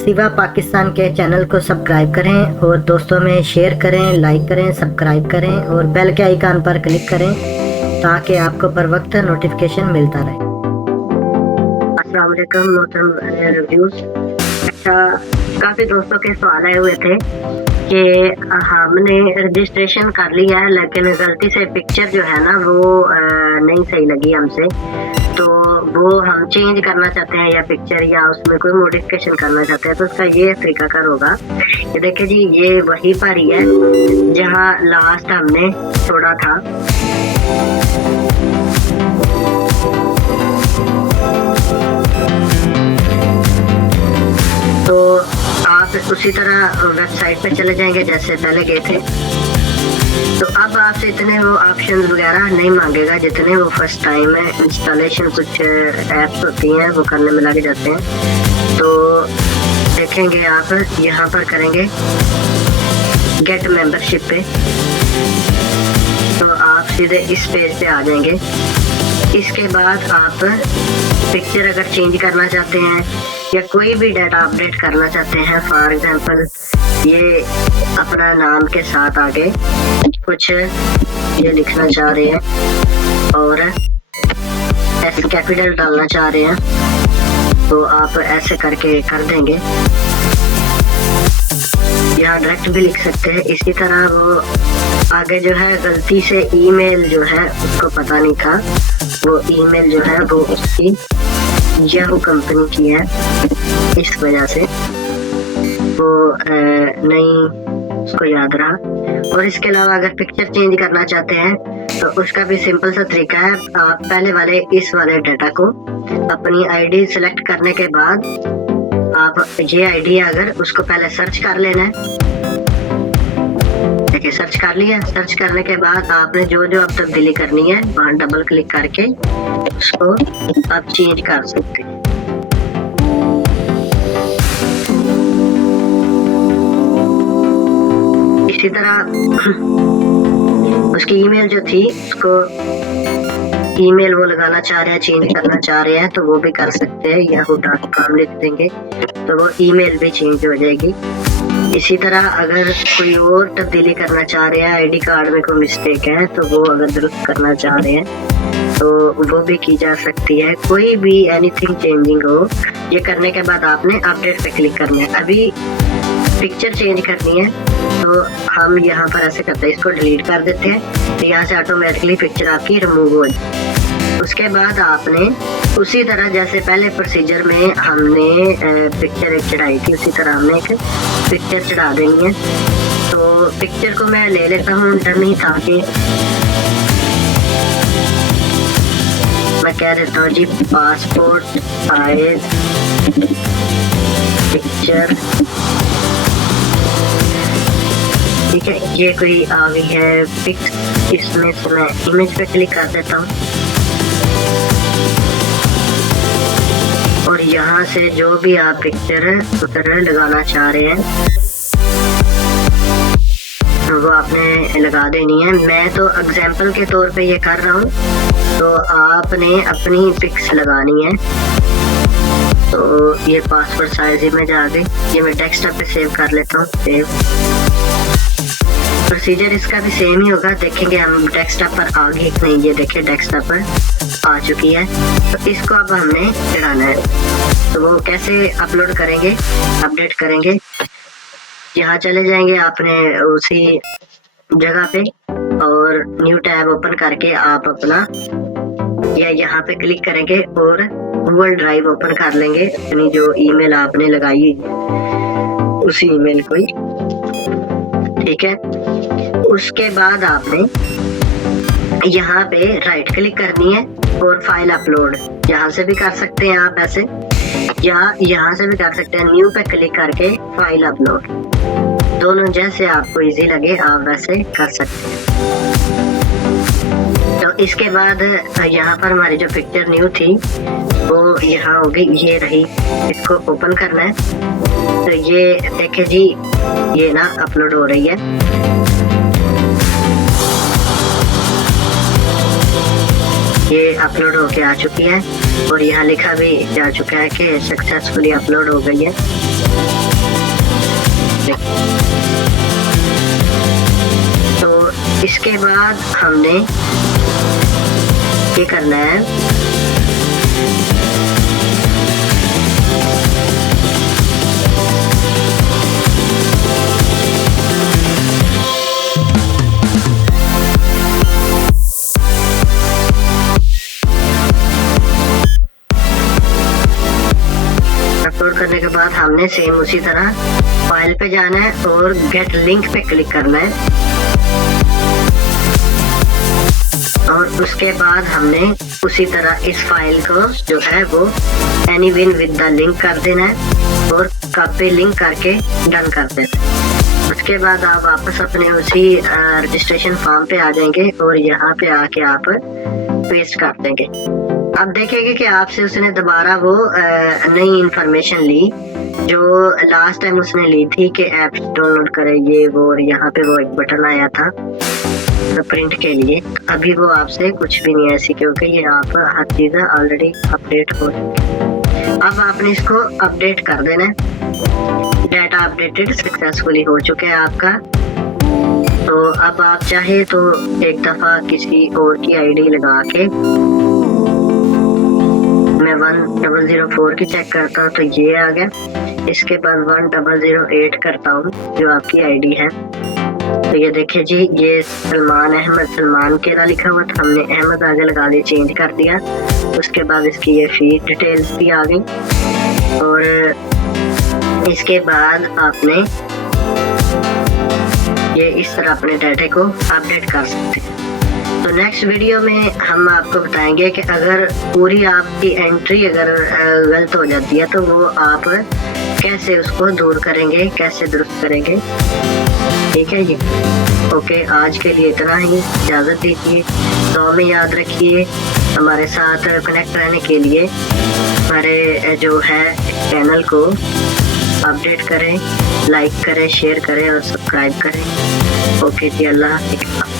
सिवा पाकिस्तान के चैनल को सब्सक्राइब करें और दोस्तों में शेयर करें, लाइक करें, सब्सक्राइब करें और बेल के आइकन पर क्लिक करें ताकि आपको बर वक्त नोटिफिकेशन मिलता रहे। अस्सलाम वालेकुम मोहतरम रिव्यूज। काफ़ी दोस्तों के सवाल आए हुए थे कि हमने रजिस्ट्रेशन कर लिया है लेकिन गलती से पिक्चर जो है ना वो नहीं सही लगी हमसे, तो वो हम चेंज करना चाहते हैं या पिक्चर या उसमें कोई मॉडिफिकेशन करना चाहते हैं, तो उसका ये तरीकाकार होगा। ये देखिए जी, ये वही पर ही है जहाँ लास्ट हमने छोड़ा था। तो आप उसी तरह वेबसाइट पे चले जाएंगे जैसे पहले गए थे। तो अब आपसे इतने वो ऑप्शन वगैरह नहीं मांगेगा जितने वो फर्स्ट टाइम है। इंस्टॉलेशन कुछ ऐप्स होती हैं वो करने में लगे जाते हैं। तो देखेंगे आप यहाँ पर करेंगे गेट मेंबरशिप पे, तो आप सीधे इस पेज पे आ जाएंगे। इसके बाद आप पिक्चर अगर चेंज करना चाहते हैं या कोई भी डाटा अपडेट करना चाहते हैं, फॉर एग्जांपल ये अपना नाम के साथ आगे कुछ ये लिखना चाह रहे हैं और एस कैपिटल डालना चाह रहे हैं, तो आप ऐसे करके कर देंगे। यहाँ डायरेक्ट भी लिख सकते हैं। इसी तरह वो आगे जो है गलती से ईमेल जो है उसको पता नहीं था, वो ईमेल जो है वो उसकी याहू कंपनी की है, इस वजह से वो नहीं उसको याद रहा। और इसके अलावा अगर पिक्चर चेंज करना चाहते हैं तो उसका भी सिंपल सा तरीका है। आप पहले वाले इस वाले डाटा को अपनी आईडी सेलेक्ट करने के बाद आप ये आईडी अगर उसको पहले सर्च कर लेना है। देखिए सर्च कर लिया। सर्च करने के बाद आपने जो जो अब तब्दीली करनी है वहाँ डबल क्लिक करके उसको आप चेंज कर सकते हैं। इसी तरह उसकी ईमेल जो थी उसको ईमेल वो लगाना चाह रहे हैं, चेंज करना चाह रहे हैं, तो वो भी कर सकते हैं। yahoo.com लिख देंगे तो वो ईमेल भी चेंज हो जाएगी। इसी तरह अगर कोई और तब्दीली करना चाह रहे हैं, आईडी कार्ड में कोई मिस्टेक है तो वो अगर दुरुस्त करना चाह रहे हैं तो वो भी की जा सकती है। कोई भी एनीथिंग चेंजिंग हो, ये करने के बाद आपने अपडेट पे क्लिक करना है। अभी पिक्चर चेंज करनी है तो हम यहाँ पर ऐसे करते हैं, इसको डिलीट कर देते हैं तो यहाँ से ऑटोमेटिकली पिक्चर आपकी रिमूव हो जाए। उसके बाद आपने उसी तरह जैसे पहले प्रोसीजर में हमने पिक्चर एक चढ़ाई थी, उसी तरह हमने एक पिक्चर चढ़ा देनी है। तो पिक्चर को मैं ले लेता हूँ डमी, ताकि मैं कह देता हूँ जी पासपोर्ट साइज पिक्चर, ठीक है। ये कोई आ गई है पिक्स, इसमें से मैं इमेज पे क्लिक कर देता हूँ और यहाँ से जो भी आप पिक्चर उधर लगाना चाह रहे हैं वो आपने लगा देनी है। मैं तो एग्जाम्पल के तौर पे ये कर रहा हूँ, तो आपने अपनी पिक्स लगानी है। तो ये पासपोर्ट साइज इमेज आ गई, ये मैं डेस्कटॉप पे सेव कर लेता हूँ। सेव प्रोसीजर इसका भी सेम ही होगा। देखेंगे हम डेस्कटॉप पर आ गई नहीं, ये देखिए डेस्कटॉप पर आ चुकी है। तो इसको अब हमने चढ़ाना है, तो वो कैसे अपलोड करेंगे, अपडेट करेंगे। यहाँ चले जाएंगे आपने उसी जगह पे और न्यू टैब ओपन करके आप अपना या यहाँ पे क्लिक करेंगे और गूगल ड्राइव ओपन कर लेंगे। अपनी जो ईमेल आपने लगाई उसी ईमेल को ही, ठीक है। उसके बाद आपने यहाँ पे राइट क्लिक करनी है और फाइल अपलोड, यहाँ से भी कर सकते हैं आप ऐसे, या यहाँ से भी कर सकते हैं। न्यू पे क्लिक करके फाइल अपलोड, दोनों जैसे आपको इजी लगे आप वैसे कर सकते हैं। तो इसके बाद यहाँ पर हमारी जो पिक्चर न्यू थी वो यहाँ होगी, ये रही। इसको ओपन करना है तो ये देखे जी, ये ना अपलोड हो रही है। ये अपलोड होके आ चुकी है और यहाँ लिखा भी जा चुका है कि सक्सेसफुली अपलोड हो गई है। तो इसके बाद हमने ये करना है, अपलोड करने के बाद हमने सेम उसी तरह फाइल पे जाना है और गेट लिंक पे क्लिक करना है और उसके बाद हमने उसी तरह इस फाइल को जो है वो एनीविन विद द लिंक कर देना है और कॉपी लिंक करके डन कर देना है। उसके बाद आप वापस अपने उसी रजिस्ट्रेशन फॉर्म पे आ जाएंगे और यहाँ पे आके आप पेस्ट कर देंगे। आप देखेंगे कि आपसे उसने दोबारा वो नई इंफॉर्मेशन ली जो लास्ट टाइम उसने ली थी कि ऐप डाउनलोड करें ये वो, और यहाँ पे वो एक बटन आया था तो प्रिंट के लिए। अभी वो आपसे कुछ भी नहीं ऐसी, क्योंकि ये आप हर चीज़ें ऑलरेडी अपडेट हो चुकी। अब आपने इसको अपडेट कर देना है। डाटा अपडेटेड सक्सेसफुली हो चुका है आपका। तो अब आप चाहे तो एक दफ़ा किसी और की आईडी लगा के, मैं 1004 की चेक करता हूँ तो ये आ गया। इसके बाद 1008 करता हूँ जो आपकी आईडी है, तो ये देखिए जी, ये सलमान अहमद, सलमान केरा लिखा हुआ था, हमने अहमद आगे लगा दिया, चेंज कर दिया। उसके बाद इसकी ये फीड डिटेल्स भी आ गई और इसके बाद आपने ये इस तरह अपने डाटा को अपडेट कर सकते हैं। तो नेक्स्ट वीडियो में हम आपको बताएंगे कि अगर पूरी आपकी एंट्री अगर गलत हो जाती है तो वो आप कैसे उसको दूर करेंगे, कैसे दुरुस्त करेंगे। ठीक है जी, ओके, आज के लिए इतना ही, इजाज़त दीजिए। तो हमें याद रखिए, हमारे साथ कनेक्ट रहने के लिए हमारे जो है चैनल को अपडेट करें, लाइक करें, शेयर करें और सब्सक्राइब करें। ओके जी, अल्लाह हाफ़िज़।